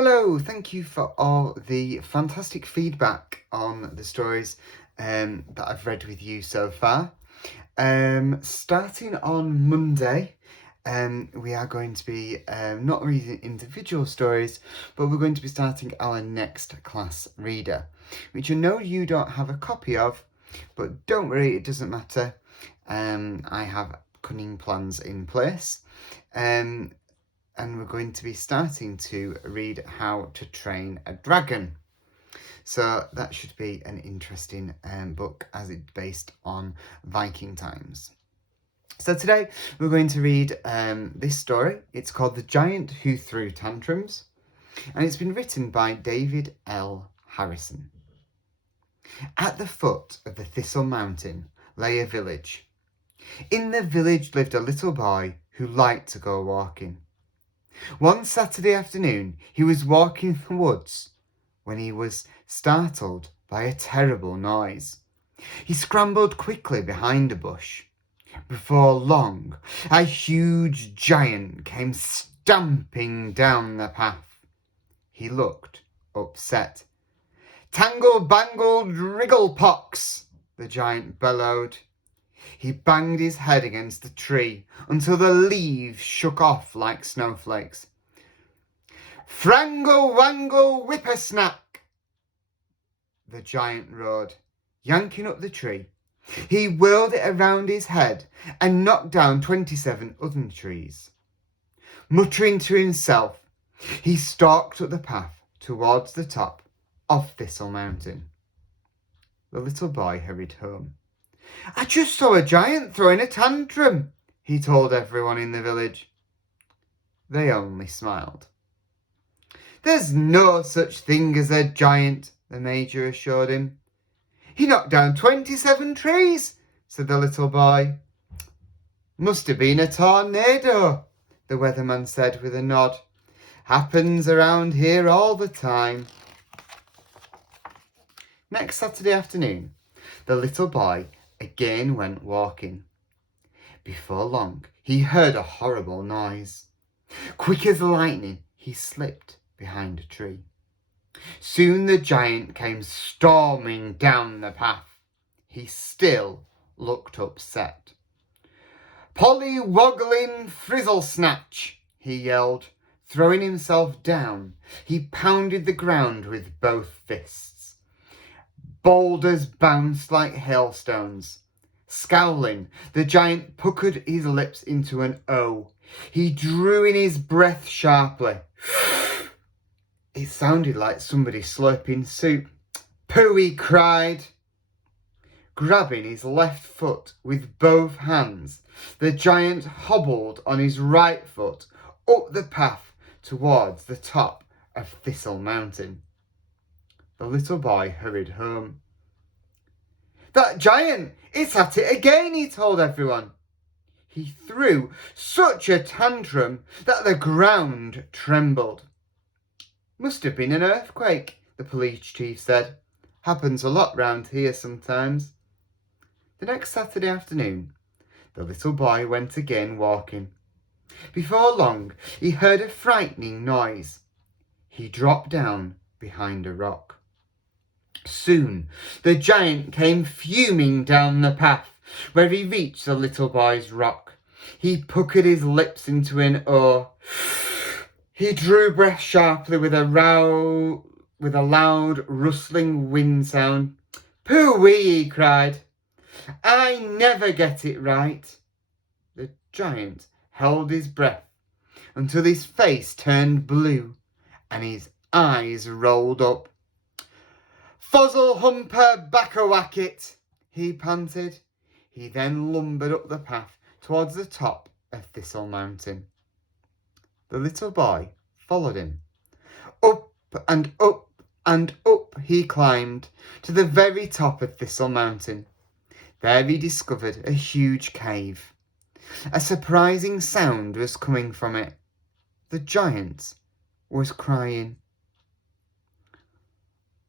Hello, thank you for all the fantastic feedback on the stories that I've read with you so far. Starting on Monday, we are going to be not reading individual stories, but we're going to be starting our next class reader, which I know you don't have a copy of, but don't worry, it doesn't matter. I have cunning plans in place. And we're going to be starting to read How to Train a Dragon. So that should be an interesting book as it's based on Viking times. So today we're going to read this story. It's called The Giant Who Threw Tantrums, and it's been written by David L. Harrison. At the foot of the Thistle Mountain lay a village. In the village lived a little boy who liked to go walking. One Saturday afternoon, he was walking in the woods when he was startled by a terrible noise. He scrambled quickly behind a bush. Before long, a huge giant came stamping down the path. He looked upset. "Tangle-bangled wrigglepox!" the giant bellowed. He banged his head against the tree until the leaves shook off like snowflakes. "Frangle-wangle whippersnack!" the giant roared, yanking up the tree. He whirled it around his head and knocked down 27 other trees. Muttering to himself, he stalked up the path towards the top of Thistle Mountain. The little boy hurried home. "I just saw a giant throwing a tantrum," he told everyone in the village. They only smiled. "There's no such thing as a giant," the major assured him. "He knocked down 27 trees," said the little boy. "Must have been a tornado," the weatherman said with a nod. "Happens around here all the time." Next Saturday afternoon, the little boy again went walking. Before long, he heard a horrible noise. Quick as lightning, he slipped behind a tree. Soon the giant came storming down the path. He still looked upset. "Polly-woggling frizzle-snatch!" he yelled. Throwing himself down, he pounded the ground with both fists. Boulders bounced like hailstones. Scowling, the giant puckered his lips into an O. He drew in his breath sharply. It sounded like somebody slurping soup. "Pooh!" he cried. Grabbing his left foot with both hands, the giant hobbled on his right foot up the path towards the top of Thistle Mountain. The little boy hurried home. "That giant, it's at it again," he told everyone. He threw such a tantrum that the ground trembled. "Must have been an earthquake," the police chief said. "Happens a lot round here sometimes." The next Saturday afternoon, the little boy went again walking. Before long, he heard a frightening noise. He dropped down behind a rock. Soon, the giant came fuming down the path. Where he reached the little boy's rock, he puckered his lips into an O. He drew breath sharply with a loud rustling wind sound. "Pooh-wee!" he cried. "I never get it right." The giant held his breath until his face turned blue and his eyes rolled up. "Fuzzle humper backawacket," he panted. He then lumbered up the path towards the top of Thistle Mountain. The little boy followed him. Up and up and up he climbed to the very top of Thistle Mountain. There he discovered a huge cave. A surprising sound was coming from it. The giant was crying.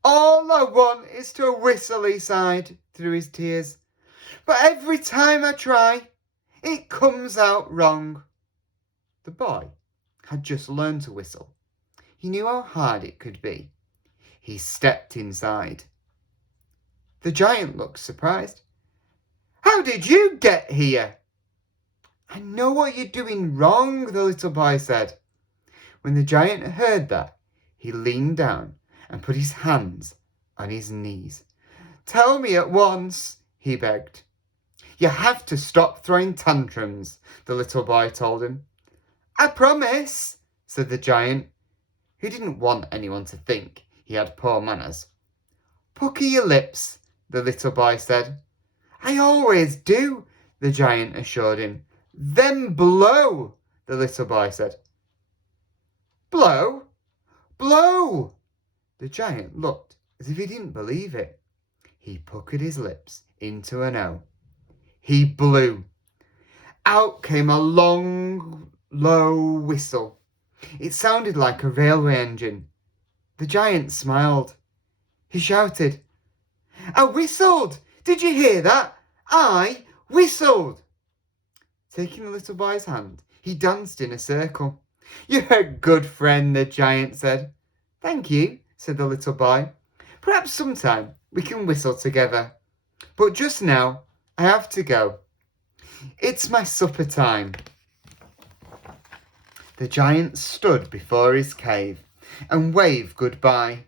"All I want is to whistle," he sighed through his tears. "But every time I try, it comes out wrong." The boy had just learned to whistle. He knew how hard it could be. He stepped inside. The giant looked surprised. "How did you get here?" "I know what you're doing wrong," the little boy said. When the giant heard that, he leaned down and put his hands on his knees. "Tell me at once," he begged. "You have to stop throwing tantrums," the little boy told him. "I promise," said the giant, who didn't want anyone to think he had poor manners. "Pucker your lips," the little boy said. "I always do," the giant assured him. "Then blow," the little boy said. "Blow? Blow!" The giant looked as if he didn't believe it. He puckered his lips into an O. He blew. Out came a long, low whistle. It sounded like a railway engine. The giant smiled. He shouted, "I whistled! Did you hear that? I whistled!" Taking the little boy's hand, he danced in a circle. "You're a good friend," the giant said. "Thank you," said the little boy. "Perhaps sometime we can whistle together. But just now, I have to go. It's my supper time." The giant stood before his cave and waved goodbye.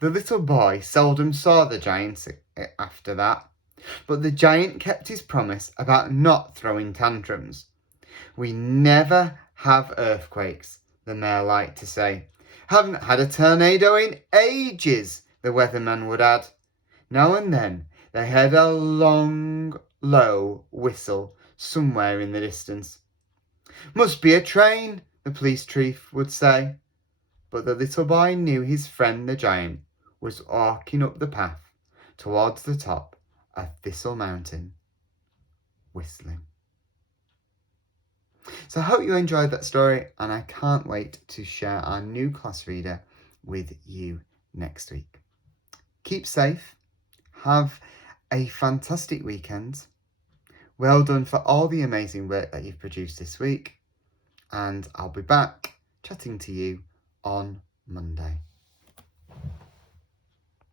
The little boy seldom saw the giant after that, but the giant kept his promise about not throwing tantrums. "We never have earthquakes," the mayor liked to say. "Haven't had a tornado in ages," the weatherman would add. Now and then they heard a long, low whistle somewhere in the distance. "Must be a train," the police chief would say. But the little boy knew his friend the giant was walking up the path towards the top of Thistle Mountain, whistling. So I hope you enjoyed that story, and I can't wait to share our new class reader with you next week. Keep safe. Have a fantastic weekend. Well done for all the amazing work that you've produced this week. And I'll be back chatting to you on Monday.